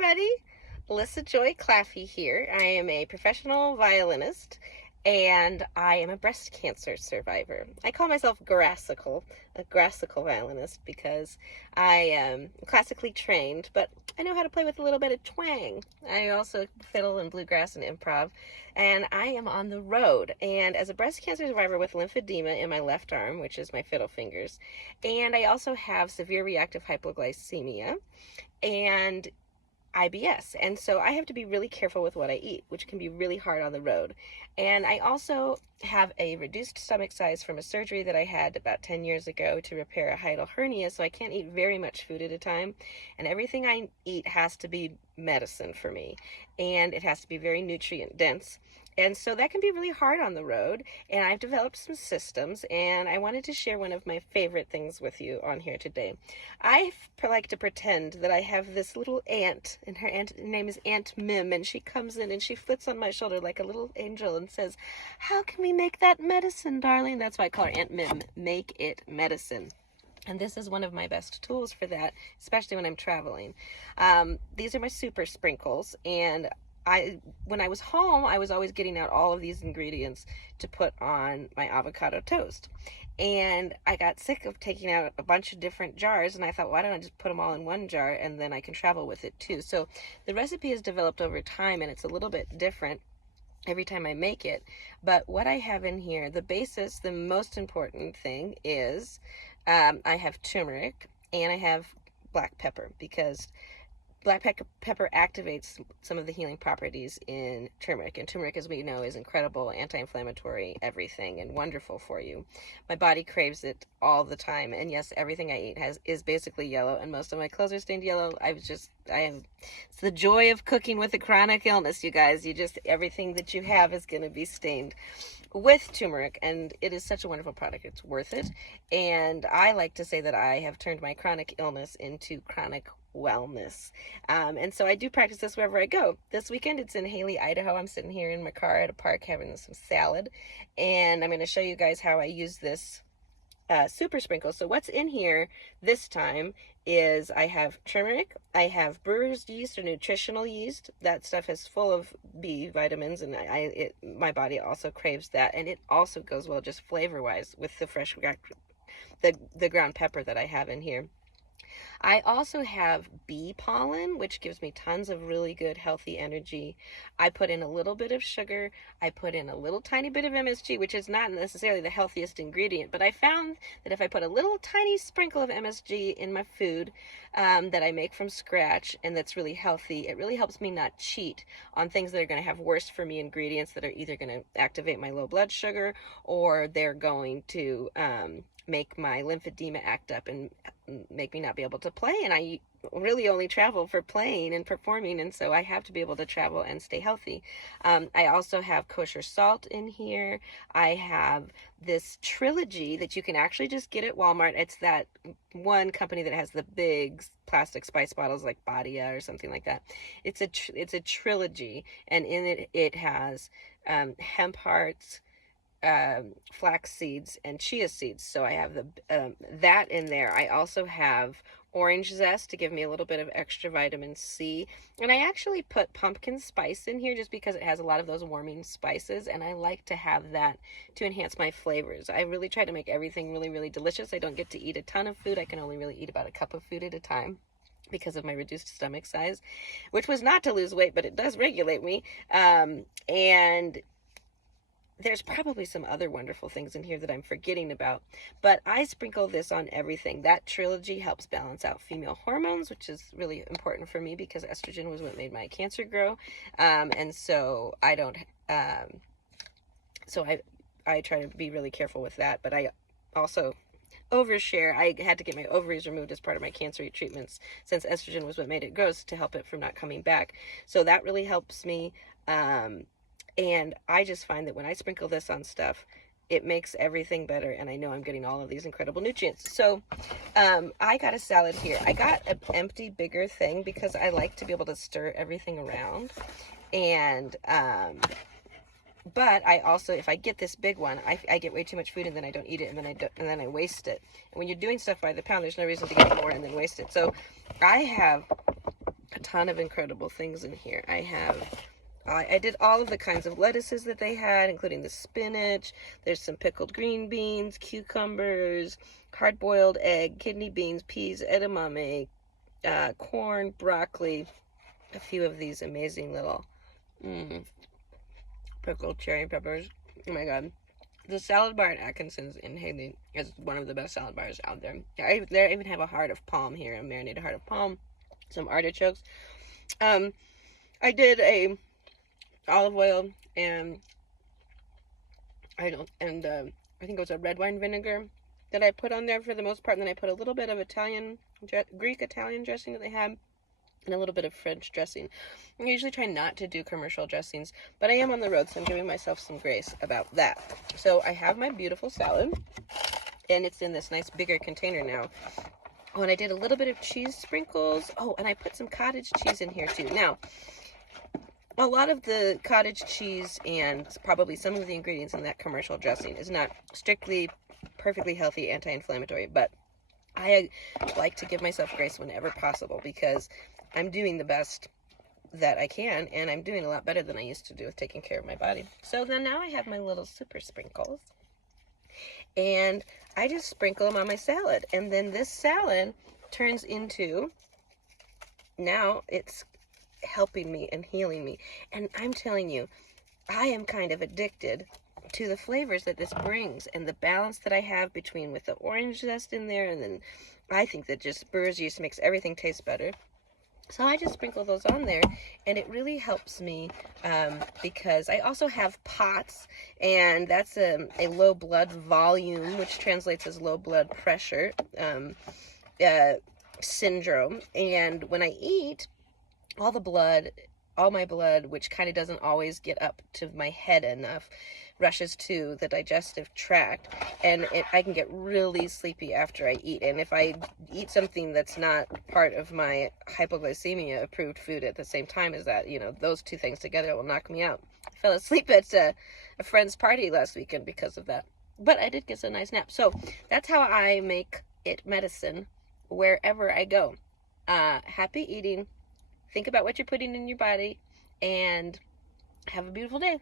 everybody, Alyssa Joy Claffey here. I am a professional violinist and I am a breast cancer survivor. I call myself a grassical violinist because I am classically trained, but I know how to play with a little bit of twang. I also fiddle and bluegrass and improv, and I am on the road. And as a breast cancer survivor with lymphedema in my left arm, which is my fiddle fingers, and I also have severe reactive hypoglycemia and IBS. And so I have to be really careful with what I eat, which can be really hard on the road. And I also have a reduced stomach size from a surgery that I had about 10 years ago to repair a hiatal hernia, so I can't eat very much food at a time. And everything I eat has to be medicine for me, and it has to be very nutrient dense. And so that can be really hard on the road, and I've developed some systems, and I wanted to share one of my favorite things with you on here today. I like to pretend that I have this little aunt, and her name is Aunt M.I.M, and she comes in and she flits on my shoulder like a little angel and says, "How can we make that medicine, darling?" That's why I call her Aunt M.I.M, make it medicine. And this is one of my best tools for that, especially when I'm traveling. These are my super sprinkles, and when I was home, I was always getting out all of these ingredients to put on my avocado toast. And I got sick of taking out a bunch of different jars, and I thought, why don't I just put them all in one jar, and then I can travel with it too. So the recipe has developed over time, and it's a little bit different every time I make it. But what I have in here, the basis, the most important thing is I have turmeric and I have black pepper, because black pepper activates some of the healing properties in turmeric. And turmeric, as we know, is incredible anti-inflammatory everything and wonderful for you. My body craves it all the time. And yes, everything I eat is basically yellow, and most of my clothes are stained yellow. It's the joy of cooking with a chronic illness, you guys. Everything that you have is going to be stained with turmeric, and it is such a wonderful product. It's worth it. And I like to say that I have turned my chronic illness into chronic wellness. And so I do practice this wherever I go. This weekend it's in Haley, Idaho. I'm sitting here in my car at a park having some salad, and I'm going to show you guys how I use this super sprinkle. So what's in here this time is I have turmeric, I have brewer's yeast or nutritional yeast. That stuff is full of B vitamins, and my body also craves that, and it also goes well just flavor wise with the fresh the ground pepper that I have in here. I also have bee pollen, which gives me tons of really good healthy energy. I put in a little bit of sugar. I put in a little tiny bit of MSG, which is not necessarily the healthiest ingredient, but I found that if I put a little tiny sprinkle of MSG in my food that I make from scratch and that's really healthy, it really helps me not cheat on things that are going to have worse for me ingredients that are either going to activate my low blood sugar, or they're going to make my lymphedema act up and make me not be able to play. And I really only travel for playing and performing, and so I have to be able to travel and stay healthy. I also have Kosher Salt in here. I have this trilogy that you can actually just get at Walmart. It's that one company that has the big plastic spice bottles like Badia or something like that. It's a trilogy, and in it has Hemp Hearts, Flax Seeds, and Chia Seeds. So I have that in there. I also have orange zest to give me a little bit of extra vitamin C, and I actually put pumpkin spice in here just because it has a lot of those warming spices, and I like to have that to enhance my flavors. I really try to make everything really, really delicious. I don't get to eat a ton of food. I can only really eat about a cup of food at a time because of my reduced stomach size, which was not to lose weight, but it does regulate me. And there's probably some other wonderful things in here that I'm forgetting about, but I sprinkle this on everything. That trilogy helps balance out female hormones, which is really important for me because estrogen was what made my cancer grow. And so I don't, I try to be really careful with that, but I also overshare. I had to get my ovaries removed as part of my cancer treatments since estrogen was what made it grow, to help it from not coming back. So that really helps me. And I just find that when I sprinkle this on stuff, it makes everything better, and I know I'm getting all of these incredible nutrients. So I got a salad here. I got an empty, bigger thing because I like to be able to stir everything around. And but I also, if I get this big one, I get way too much food, and then I don't eat it, and then I waste it. And when you're doing stuff by the pound, there's no reason to get more and then waste it. So I have a ton of incredible things in here. I did all of the kinds of lettuces that they had, including the spinach. There's some pickled green beans, cucumbers, hard-boiled egg, kidney beans, peas, edamame, corn, broccoli, a few of these amazing little pickled cherry peppers. Oh my god. The salad bar at Atkinson's in Haley is one of the best salad bars out there. I even have a heart of palm here, a marinated heart of palm, some artichokes. I did a olive oil and I think it was a red wine vinegar that I put on there for the most part, and then I put a little bit of Greek Italian dressing that they had, and a little bit of French dressing. I usually try not to do commercial dressings, but I am on the road, so I'm giving myself some grace about that. So I have my beautiful salad, and it's in this nice bigger container now. Oh, and I did a little bit of cheese sprinkles. Oh, and I put some cottage cheese in here too. Now, a lot of the cottage cheese and probably some of the ingredients in that commercial dressing is not strictly perfectly healthy anti-inflammatory, but I like to give myself grace whenever possible because I'm doing the best that I can, and I'm doing a lot better than I used to do with taking care of my body. So then now I have my little super sprinkles, and I just sprinkle them on my salad, and then this salad turns into, now it's helping me and healing me. And I'm telling you, I am kind of addicted to the flavors that this brings and the balance that I have between with the orange zest in there, and then I think that just brewer's yeast makes everything taste better. So I just sprinkle those on there, and it really helps me because I also have POTS, and that's a low blood volume, which translates as low blood pressure syndrome. And when I eat, all my blood, which kind of doesn't always get up to my head enough, rushes to the digestive tract, and I can get really sleepy after I eat. And if I eat something that's not part of my hypoglycemia approved food at the same time as that, those two things together will knock me out. I fell asleep at a friend's party last weekend because of that, but I did get a nice nap. So that's how I make it medicine wherever I go. Happy eating. Think about what you're putting in your body, and have a beautiful day.